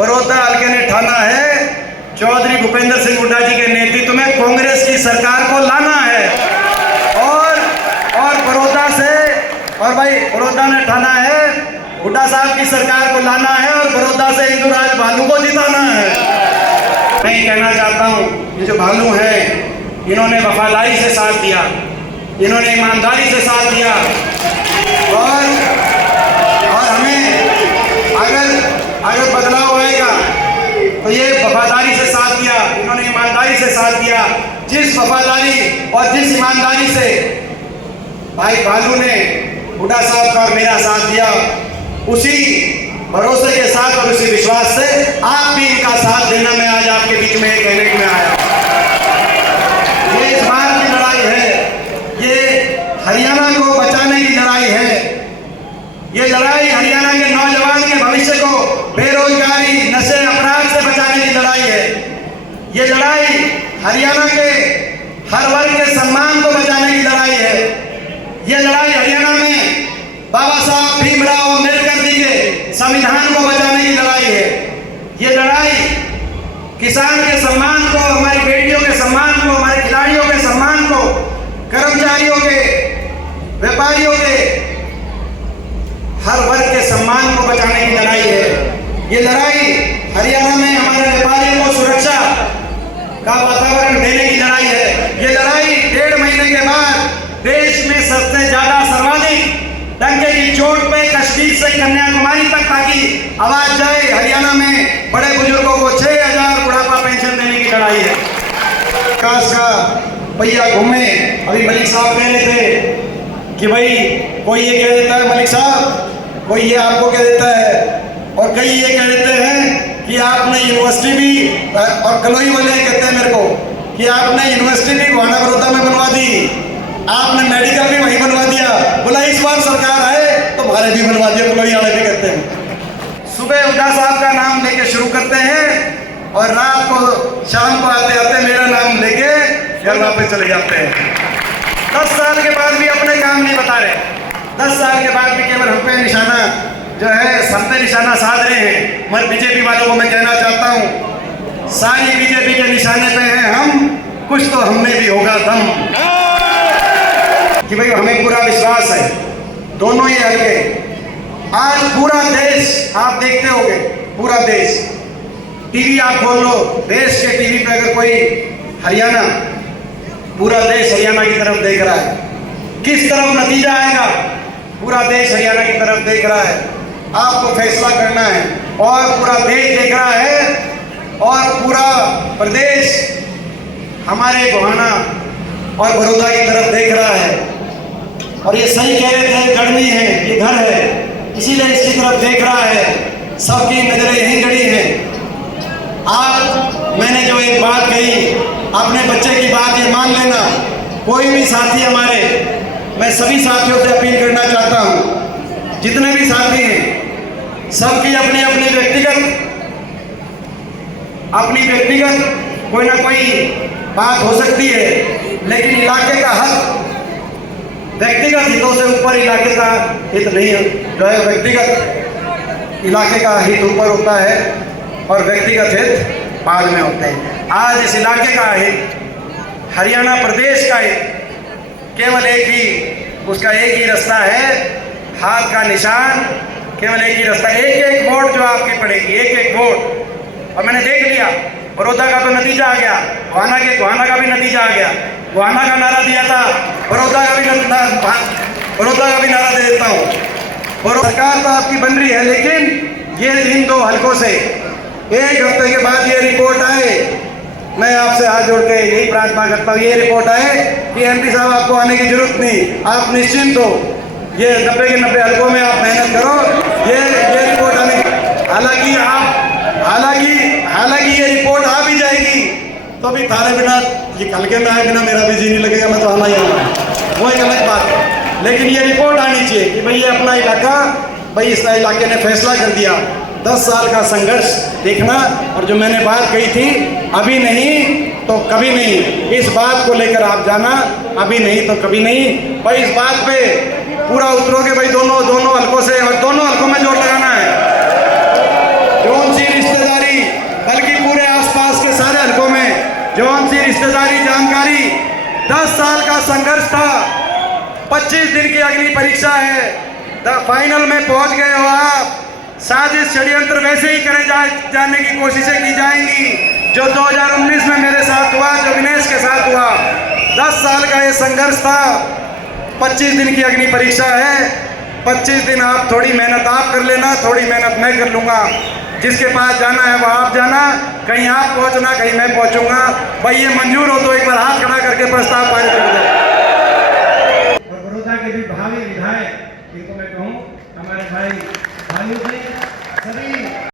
बड़ौदा हल्के ने ठाना है चौधरी भूपेंद्र सिंह हुड्डा जी के नेतृत्व में कांग्रेस की सरकार को लाना है और बड़ौदा से और भाई बड़ौदा ने ठाना है हुड्डा साहब की सरकार को लाना है और बड़ौदा से हिंदुराज भालू को जिताना है। मैं ये कहना चाहता हूँ ये जो भालू हैं इन्होंने वफादारी से साथ दिया, इन्होंने ईमानदारी से साथ दिया और हमें अगर बदलाव आएगा तो ये वफादारी से साथ दिया, इन्होंने ईमानदारी से साथ दिया। जिस वफादारी और जिस ईमानदारी से भाई भालू ने हुड्डा साहब का और मेरा साथ दिया, उसी भरोसे के साथ और उसी विश्वास से आप भी इनका साथ देना मैं आज आपके बीच में कहने के लिए आया। ये इस बार की लड़ाई है, ये हरियाणा को बचाने की लड़ाई है। ये लड़ाई हरियाणा के नौजवान के भविष्य को बेरोजगारी, नशे, अपराध से बचाने की लड़ाई है। ये लड़ाई हरियाणा के हर वर्ग के सम्मान को बचाने की लड़ाई है। ये लड़ाई हरियाणा में बाबा साहब भीमराव अम्बेडकर जी के संविधान को बचाने की लड़ाई है। ये लड़ाई किसान के सम्मान को, हमारी बेटियों के सम्मान को, हमारे खिलाड़ियों के सम्मान को, कर्मचारियों के, व्यापारियों के, हर वर्ग के सम्मान को बचाने की लड़ाई है। ये लड़ाई हरियाणा में हमारे व्यापारियों को सुरक्षा का वातावरण देने की लड़ाई है। ये लड़ाई 1.5 महीने के बाद देश में सबसे ज्यादा सर्वाधिक डंके की चोट पे कश्मीर से कन्याकुमारी तक ताकि आवाज जाए, हरियाणा में बड़े बुजुर्गों को 6,000 बुढ़ापा पेंशन देने की लड़ाई है। विकास का पहिया घूमे। अभी मलिक साहब कह रहे थे कि भाई कोई ये कह देता है, मलिक साहब कोई ये आपको कह देता है और कई ये कह देते हैं कि आपने यूनिवर्सिटी भी, और कलोई वाले कहते हैं मेरे को कि आपने यूनिवर्सिटी भी गोहाना बड़ौदा में बनवा दी, आपने मेडिकल भी वहीं बनवा दिया। बोला इस बार सरकार आए तो भारे भी बनवा दिया, कलोई वाले भी कहते हैं। सुबह हुड्डा साहब का नाम लेके शुरू करते हैं और रात को शाम को आते आते मेरा नाम लेके घर वापस चले जाते हैं। 10 साल के बाद भी अपने काम नहीं बता रहे, 10 साल के बाद भी केवल हम पे निशाना जो है, सब पे निशाना साध रहे हैं। मैं बीजेपी वालों को मैं कहना चाहता हूँ, सारी बीजेपी के निशाने पे हैं हम, कुछ तो हमें भी होगा दम कि भाई हमें पूरा विश्वास है। दोनों ही हल्के आज पूरा देश आप देखते होंगे, पूरा देश टीवी आप खोल लो, देश के टीवी पे अगर कोई हरियाणा, पूरा देश हरियाणा की तरफ देख रहा है। किस तरफ नतीजा आएगा, पूरा देश हरियाणा की तरफ देख रहा है। आपको फैसला करना है और पूरा देश देख रहा है और पूरा प्रदेश हमारे गोहाना और बड़ौदा की तरफ देख रहा है। और ये सही कह रहे थे, घर नहीं है ये घर है, इसीलिए इसकी तरफ देख रहा है। सबकी नजरें यहीं गड़ी हैं। आप मैंने जो एक बात कही, अपने बच्चे की बात ये मान लेना। कोई भी साथी हमारे, मैं सभी साथियों से अपील करना चाहता हूँ, जितने भी साथी हैं सबकी अपनी अपनी व्यक्तिगत कोई ना कोई बात हो सकती है, लेकिन इलाके का हक व्यक्तिगत हितों से ऊपर इलाके का हित नहीं जो है, व्यक्तिगत इलाके का हित ऊपर होता है और व्यक्तिगत हित बाद में होते हैं। आज इस इलाके का हित, हरियाणा प्रदेश का हित, केवल एक ही, उसका एक ही रास्ता है, हाथ का निशान, केवल एक ही रास्ता। एक वोट जो आपकी पड़ेगी, एक वोट। और मैंने देख लिया बड़ौदा का तो नतीजा आ गया, गोहाना का भी नतीजा आ गया। गोहाना का नारा दिया था, बड़ौदा का भी नारा दे देता हूँ। सरकार तो आपकी बन रही है, लेकिन ये इन 2 हलकों से 1 हफ्ते के बाद ये रिपोर्ट आए, मैं आपसे हाथ जोड़ के यही प्रार्थना करता हूँ, ये रिपोर्ट आए कि एमपी साहब आपको आने की जरूरत नहीं, आप निश्चिंत हो, ये 90 के 90 हलकों में आप मेहनत करो। ये रिपोर्ट आने, हालांकि ये रिपोर्ट आ भी जाएगी तो भी थारे बिना, ये हल्के में आए बिना मेरा भी जी नहीं लगेगा, मैं तो आना ही आऊँगा, वो एक अलग बात है। लेकिन ये रिपोर्ट आनी चाहिए कि भाई ये अपना इलाका, भाई इस इलाके ने फैसला कर दिया। 10 साल का संघर्ष देखना, और जो मैंने बात कही थी, अभी नहीं तो कभी नहीं, इस बात को लेकर आप जाना, अभी नहीं तो कभी नहीं। भाई इस बात पे पूरा उतरोगे भाई, दोनों हलकों से, और दोनों हलकों में जोर लगाना है। कौन सी रिश्तेदारी सी रिश्तेदारी जानकारी। 10 साल का संघर्ष था, 25 दिन की अग्नि परीक्षा है, फाइनल में पहुंच गए हो आप। साजिश षड्यंत्र वैसे ही करे जाने की कोशिशें की जाएंगी जो 2019 में मेरे साथ हुआ, जो विनेश के साथ हुआ। 10 साल का ये संघर्ष था, 25 दिन की अग्नि परीक्षा है। 25 दिन आप थोड़ी मेहनत आप कर लेना, थोड़ी मेहनत मैं कर लूँगा। जिसके पास जाना है वो आप जाना, कहीं आप पहुँचना, कहीं मैं पहुँचूँगा। भाई ये मंजूर हो तो एक बार हाथ खड़ा करके प्रस्ताव पारित कर दो। और बड़ौदा के भी भावी विधायक, इनको मैं कहूँ हमारे भाई भाइयों से सभी